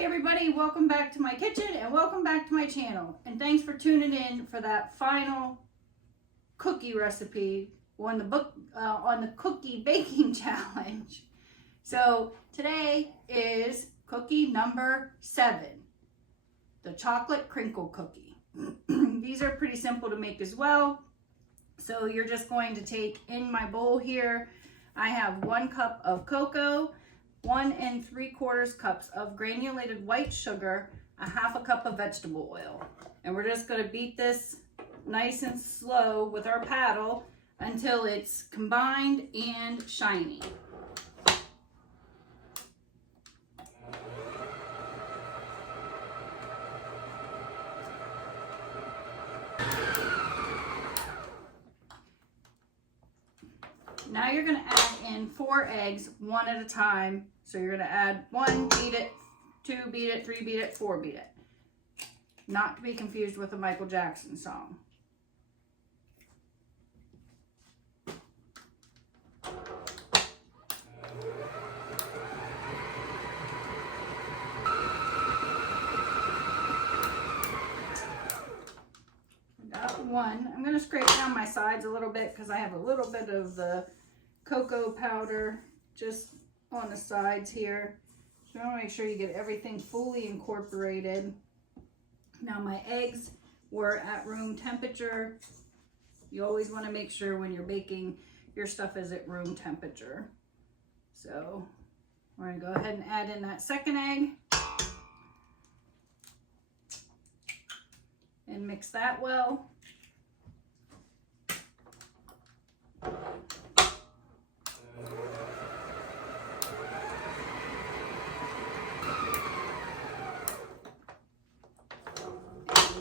Hey everybody, welcome back to my kitchen and welcome back to my channel. And thanks for tuning in for that final cookie recipe on the cookie baking challenge. So today is cookie number 7, the chocolate crinkle cookie. These are pretty simple to make as well. So you're just going to take, in my bowl here, I have 1 cup of cocoa, 1 3/4 cups of granulated white sugar, a 1/2 cup of vegetable oil. And we're just going to beat this nice and slow with our paddle until it's combined and shiny. Now you're going to add in 4 eggs, 1 at a time. So you're going to add 1, beat it, 2, beat it, 3, beat it, 4, beat it. Not to be confused with a Michael Jackson song. Got 1. I'm going to scrape down my sides a little bit because I have a little bit of the cocoa powder just on the sides here. So you want to make sure you get everything fully incorporated. Now my eggs were at room temperature. You always want to make sure when you're baking your stuff is at room temperature. So we're going to go ahead and add in that 2nd egg and mix that well.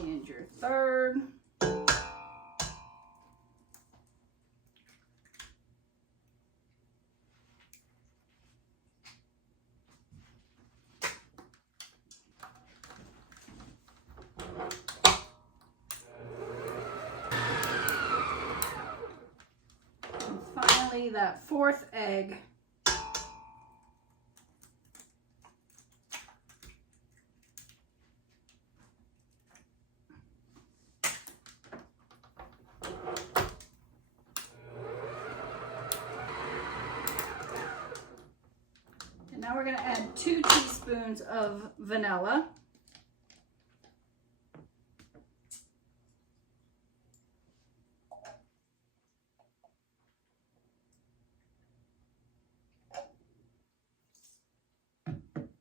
And your 3rd. And finally that 4th egg. Now we're going to add 2 teaspoons of vanilla.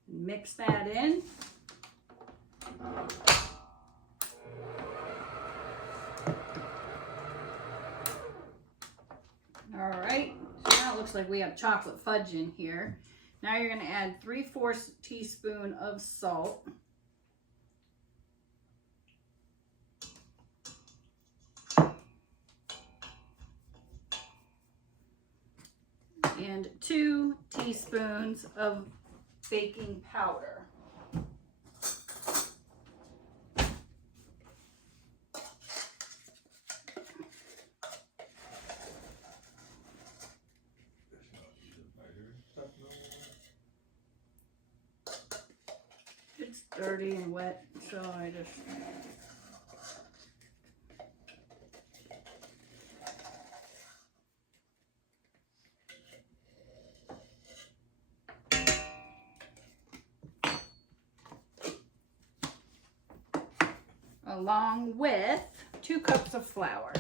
Mix that in. All right, so now it looks like we have chocolate fudge in here. Now you're going to add 3/4 teaspoon of salt. And 2 teaspoons of baking powder. It's dirty and wet, so I just... along with 2 cups of flour.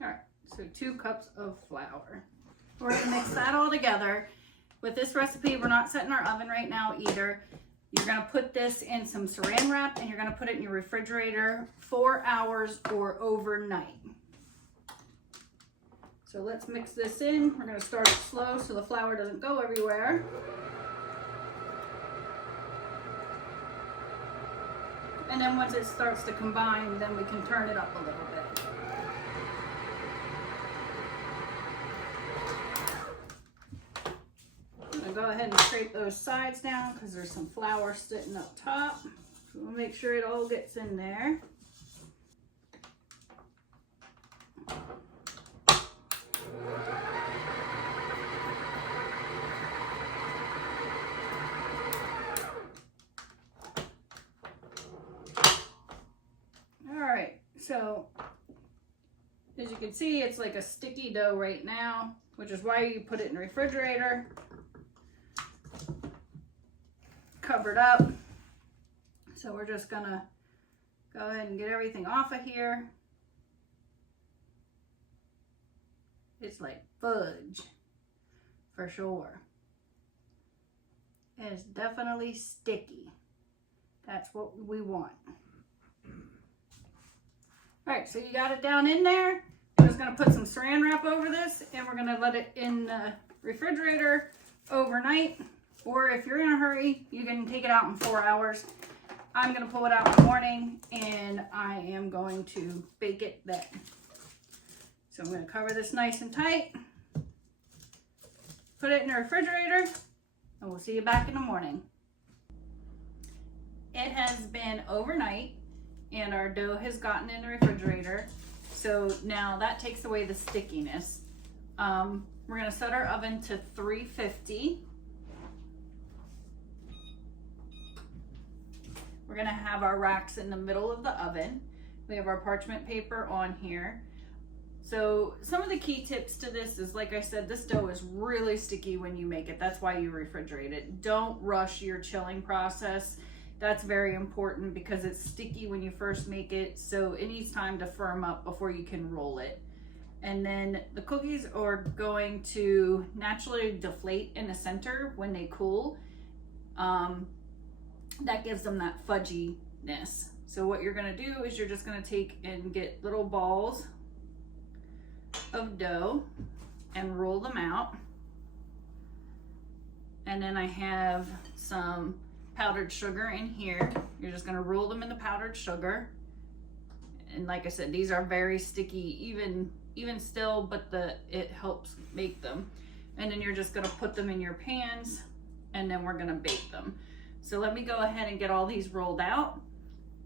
All right, so 2 cups of flour. We're going to mix that all together. With this recipe, we're not setting our oven right now either. You're going to put this in some saran wrap and you're going to put it in your refrigerator 4 hours or overnight. So let's mix this in. We're going to start it slow so the flour doesn't go everywhere. And then once it starts to combine, then we can turn it up a little bit. we'll go ahead and scrape those sides down because there's some flour sitting up top. So we'll make sure it all gets in there. Alright, so as you can see, it's like a sticky dough right now, which is why you put it in the refrigerator. Covered up. So we're just gonna go ahead and get everything off of here. It's like fudge for sure. It's definitely sticky. That's what we want. All right, so you got it down in there. I'm just gonna put some saran wrap over this and we're gonna let it in the refrigerator overnight. Or if you're in a hurry, you can take it out in 4 hours. I'm gonna pull it out in the morning and I am going to bake it then. So I'm gonna cover this nice and tight, put it in the refrigerator, and we'll see you back in the morning. It has been overnight and our dough has gotten in the refrigerator. So now that takes away the stickiness. We're gonna set our oven to 350. We're gonna have our racks in the middle of the oven. We have our parchment paper on here. So some of the key tips to this is, like I said, this dough is really sticky when you make it. That's why you refrigerate it. Don't rush your chilling process. That's very important because it's sticky when you first make it. So it needs time to firm up before you can roll it. And then the cookies are going to naturally deflate in the center when they cool. That gives them that fudginess. So what you're gonna do is you're just gonna take and get little balls of dough and roll them out. And then I have some powdered sugar in here. You're just gonna roll them in the powdered sugar. And like I said, these are very sticky, even still, but it helps make them. And then you're just gonna put them in your pans and then we're gonna bake them. So let me go ahead and get all these rolled out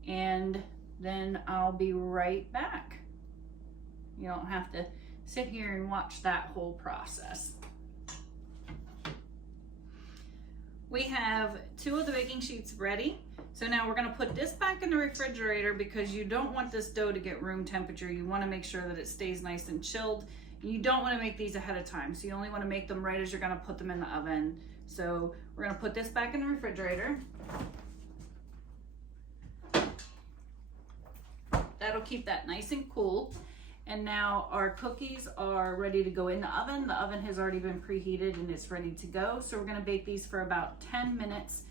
and then I'll be right back. You don't have to sit here and watch that whole process. We have 2 of the baking sheets ready. So now we're gonna put this back in the refrigerator because you don't want this dough to get room temperature. You wanna make sure that it stays nice and chilled. You don't wanna make these ahead of time. So you only wanna make them right as you're gonna put them in the oven. So we're gonna put this back in the refrigerator. That'll keep that nice and cool. And now our cookies are ready to go in the oven. The oven has already been preheated and it's ready to go. So we're gonna bake these for about 10 minutes.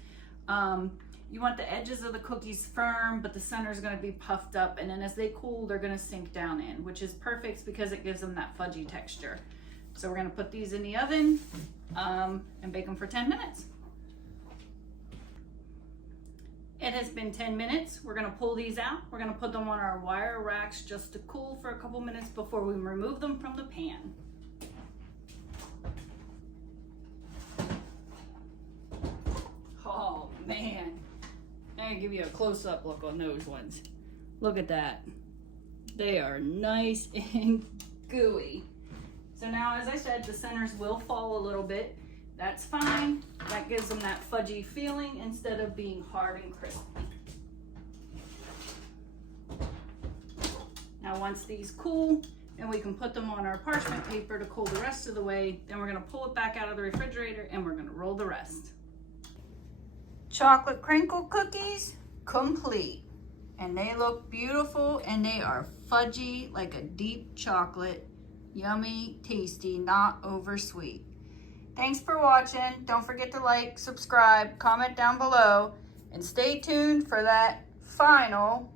You want the edges of the cookies firm, but the center is gonna be puffed up. And then as they cool, they're gonna sink down in, which is perfect because it gives them that fudgy texture. So we're gonna put these in the oven and bake them for 10 minutes. It has been 10 minutes. We're gonna pull these out. We're gonna put them on our wire racks just to cool for a couple minutes before we remove them from the pan. Oh man, I'm gonna give you a close-up look on those ones. Look at that. They are nice and gooey. So now, as I said, the centers will fall a little bit. That's fine. That gives them that fudgy feeling instead of being hard and crispy. Now once these cool and we can put them on our parchment paper to cool the rest of the way, then we're gonna pull it back out of the refrigerator and we're gonna roll the rest. Chocolate crinkle cookies, complete. And they look beautiful and they are fudgy like a deep chocolate. Yummy, tasty, not over sweet. Thanks for watching. Don't forget to like, subscribe, comment down below, and stay tuned for that final,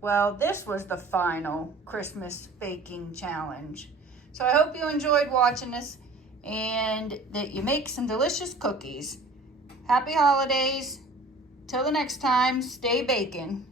well, this was the final Christmas baking challenge. So I hope you enjoyed watching this and that you make some delicious cookies. Happy holidays. Till the next time, stay baking.